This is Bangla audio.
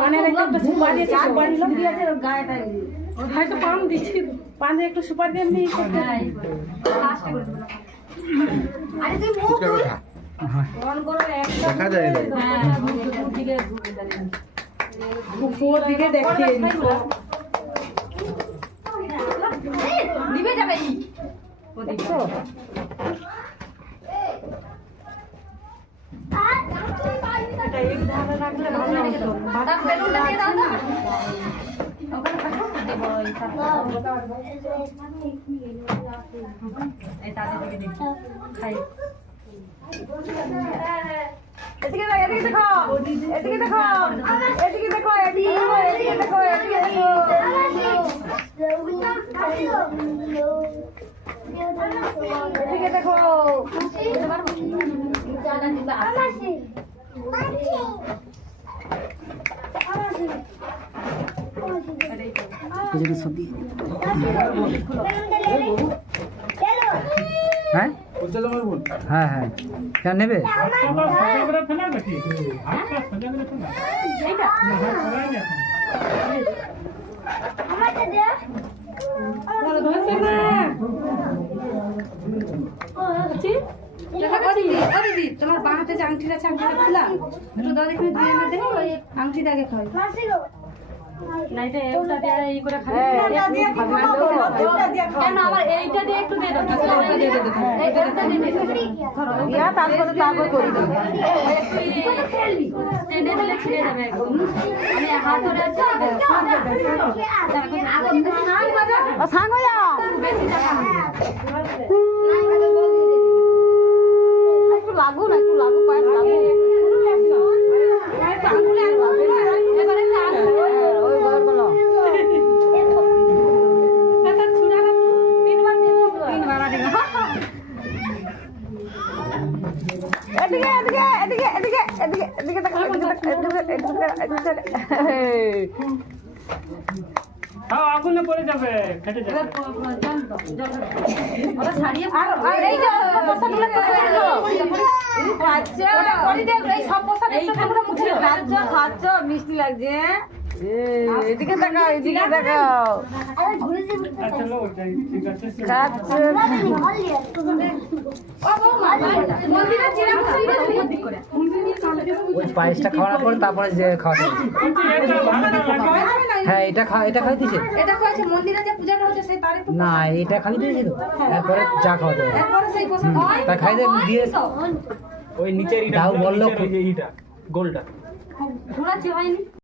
পানের একটা সুপারি আছে, সুপারি দিয়েছে গায়েটা হয়তো পান দিচ্ছি, পানে একটু সুপারি দিয়ে এমনি আরে তুই মুখ অন করো একটা দেখা যায় না। হ্যাঁ মুখ দিকে উপর দিকে দেখিয়ে দিবে যাবে দেখছো এটা এক ধারে রাখলে ভালো হতো। বাদাম বেলুনটা দিয়ে দাও না ওখানে পাঠাও দেবো এই তাদের দিকে দেখি খাই এদিকে দেখো, এদিকে দেখো, এদিকে দেখো, এদিকে দেখো, এদিকে দেখো, এদিকে দেখো। এদিকে দেখো। হ্যাঁ হ্যাঁ হ্যাঁ কেন নেবে দিদি তোমার বাঁ হাতে যে আংটিটা আছে আংটিটা খোলা একটু দাও দেখি দিয়ে না দেখো আংটিটা আগে খাই না এটা ওটা দিয়ে এই করে খাই কেন আমার এইটা দিয়ে একটু দিয়ে দাও ওটা দিয়ে দাও এইটা দিয়ে ধরো ইয়া তারপরে তারপর করে দেব। টেনে দিলে ছিঁড়ে যাবে একদম আমি হাত ধরে আছি ও সাং হয়ে যাও। বেশি টাকা একটু লাগু না, একটু লাগু, পায়ে লাগু। ওই ঘরগুলো। এদিকে, এদিকে, এদিকে, এদিকে, এদিকে, এদিকে দেখো, এদিকে দেখো, এদিকে, এদিকে, এদিকে। আগুনে পড়ে যাবে, ফেটে যাবে। আর এই যে বসাগুলো খাচ্ছ, এই সব বসা এইখানটা মুখে খাচ্ছ, খাচ্ছ, মিষ্টি লাগছে। এদিকে তাকাও, এদিকে তাকাও। আচ্ছা লো, ঠিক আছে। খাচ্ছ। ওই পায়েসটা খাওয়ার পরে তারপরে যে খাওয়াতে হবে। এটা ভালো না লাগে। হ্যাঁ এটা খাই দিয়েছে এটা কয়েছে মন্দিরে যে পূজাটা হচ্ছে সেই তারিখ না এটা খালি দিয়েছিল তারপরে চা খাওয়াতে হবে এরপরে সেই বসে তা খাই দিয়ে ওই নিচের ইটা দাও বললো নিচের ওই যে ইটা গোলটা ঘোরাচ্ছে হয়নি